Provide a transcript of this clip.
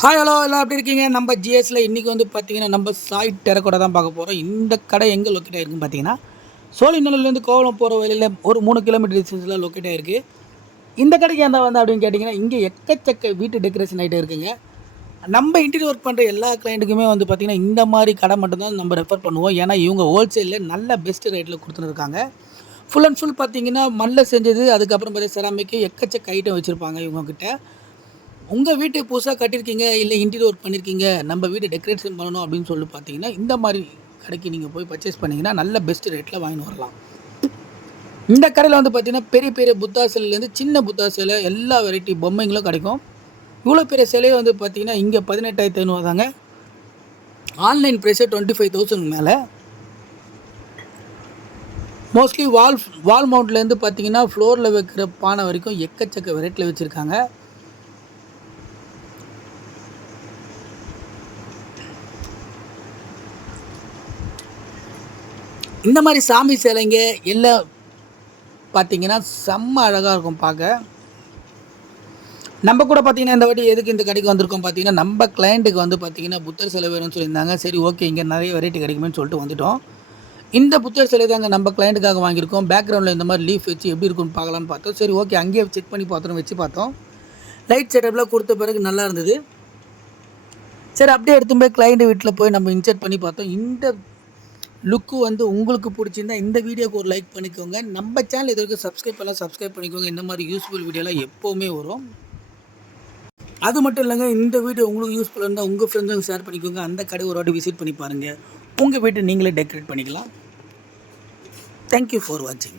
Hi hello எல்லாம் எப்படி இருக்கீங்க? நம்ம ஜிஎஸ்ல இன்றைக்கி வந்து பார்த்தீங்கன்னா நம்ம சாய் டெரக்கோடா தான் பார்க்க போகிறோம். இந்த கடை எங்கே லொக்கேட் ஆகிருக்குன்னு பார்த்தீங்கன்னா சோழிநல்லூர்லேருந்து கோவளம் போகிற வழியில் ஒரு 3 கிலோமீட்டர் டிஸ்டன்ஸில் லொக்கேட் ஆகிருக்கு. இந்த கடைக்கு என்ன வந்து அப்படின்னு கேட்டிங்கன்னா இங்கே எக்கச்சக்க வீட்டு டெக்கரேஷன் ஐட்டம் இருக்குங்க. நம்ம இன்டீரியர் ஒர்க் பண்ணுற எல்லா கிளைண்ட்டுக்குமே வந்து பார்த்திங்கன்னா இந்த மாதிரி கடை மட்டும்தான் நம்ம ரெஃபர் பண்ணுவோம். ஏன்னா இவங்க ஹோல்சேலில் நல்ல பெஸ்ட்டு ரேட்டில் கொடுத்துருக்காங்க. ஃபுல் அண்ட் ஃபுல் பார்த்திங்கன்னா மண்ணில் செஞ்சது, அதுக்கப்புறம் பார்த்தீங்கன்னா செராமிக்கு எக்கச்சக்க ஐட்டம் வச்சுருப்பாங்க இவங்கக்கிட்ட. உங்கள் வீட்டு புதுசாக கட்டியிருக்கீங்க, இல்லை இன்டீரியர் ஒர்க் பண்ணியிருக்கீங்க, நம்ம வீட்டை டெக்கரேஷன் பண்ணணும் அப்படின்னு சொல்லி பார்த்தீங்கன்னா இந்த மாதிரி கடைக்கு நீங்கள் போய் பர்ச்சேஸ் பண்ணிங்கன்னா நல்ல பெஸ்ட் ரேட்டில் வாங்கின்னு வரலாம். இந்த கடையில் வந்து பார்த்திங்கன்னா பெரிய பெரிய புத்தா சிலையிலேருந்து சின்ன புத்தா சிலை எல்லா வெரைட்டி பொம்மைங்களும் கிடைக்கும். இவ்வளோ பெரிய சிலையை வந்து பார்த்திங்கன்னா இங்கே 18,500 தாங்க. ஆன்லைன் ப்ரைஸே 25,000 மேலே. மோஸ்ட்லி வால் மவுண்ட்லேருந்து பார்த்திங்கன்னா ஃப்ளோரில் வைக்கிற பானை வரைக்கும் எக்கச்சக்க வெரைட்டியில் வச்சுருக்காங்க. இந்த மாதிரி சாமி சிலைங்க எல்லாம் பார்த்திங்கன்னா செம்ம அழகாக இருக்கும் பார்க்க. நம்ம கூட பார்த்திங்கன்னா இந்த வாட்டி எதுக்கு இந்த கடைக்கு வந்திருக்கோம் பார்த்திங்கன்னா நம்ம கிளைண்ட்டுக்கு வந்து பார்த்திங்கன்னா புத்தர் சிலை வேணும்னு சொல்லியிருந்தாங்க. சரி ஓகே, இங்கே நிறைய வெரைட்டி கிடைக்குமேன்னு சொல்லிட்டு வந்துவிட்டோம். இந்த புத்தர் சிலை தாங்க நம்ம கிளைண்ட்டுக்காக வாங்கியிருக்கோம். பேக்ரவுண்டில் இந்த மாதிரி லீஃப் வச்சு எப்படி இருக்குன்னு பார்க்கலான்னு பார்த்தோம். சரி ஓகே, அங்கேயே செக் பண்ணி பார்த்தோம், வச்சு பார்த்தோம். லைட் செட்டப்லாம் கொடுத்த பிறகு நல்லா இருந்தது. சரி அப்படியே எடுத்து போய் கிளைண்ட்டு வீட்டில் போய் நம்ம இன்சர்ட் பண்ணி பார்த்தோம். இந்த லுக்கு வந்து உங்களுக்கு பிடிச்சிருந்தா இந்த வீடியோக்கு ஒரு லைக் பண்ணிக்கோங்க. நம்ம சேனல் இது வரைக்கும் சப்ஸ்கிரைப் பண்ணிக்கோங்க. இந்த மாதிரி யூஸ்ஃபுல் வீடியோலாம் எப்போவுமே வரும். அது மட்டும் இல்லைங்க, இந்த வீடியோ உங்களுக்கு யூஸ்ஃபுல்லாக இருந்தால் உங்கள் ஃப்ரெண்ட்ஸுங்க ஷேர் பண்ணிக்கோங்க. அந்த கடை ஒரு வாட்டி விசிட் பண்ணி பாருங்கள். உங்கள் வீட்டை நீங்களே டெக்கரேட் பண்ணிக்கலாம். தேங்க்யூ ஃபார் வாட்சிங்.